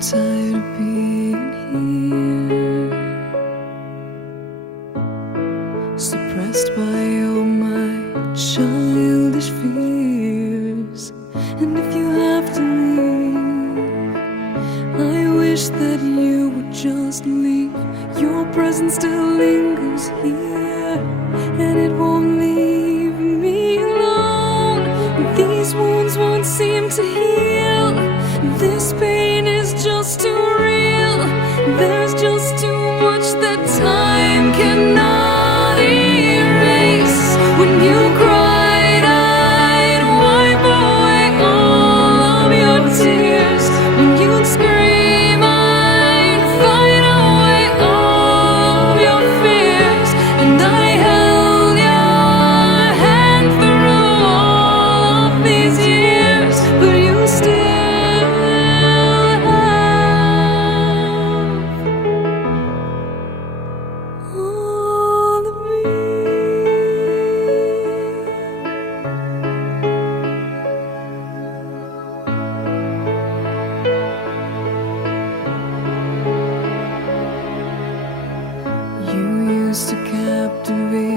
tired of being here, suppressed by all my childish fears. And if you have to leave, I wish that you would just leave. Your presence still lingers here, and it won't leave me alone. These wounds won't seem to heal. This pain is just too real. There's just too much that time cannot erase. When you cried, I'd wipe away all of your tears. When you'd scream, I'd fight away all of your fears. And I held your hand through all of these years, but you still all of me. You used to captivate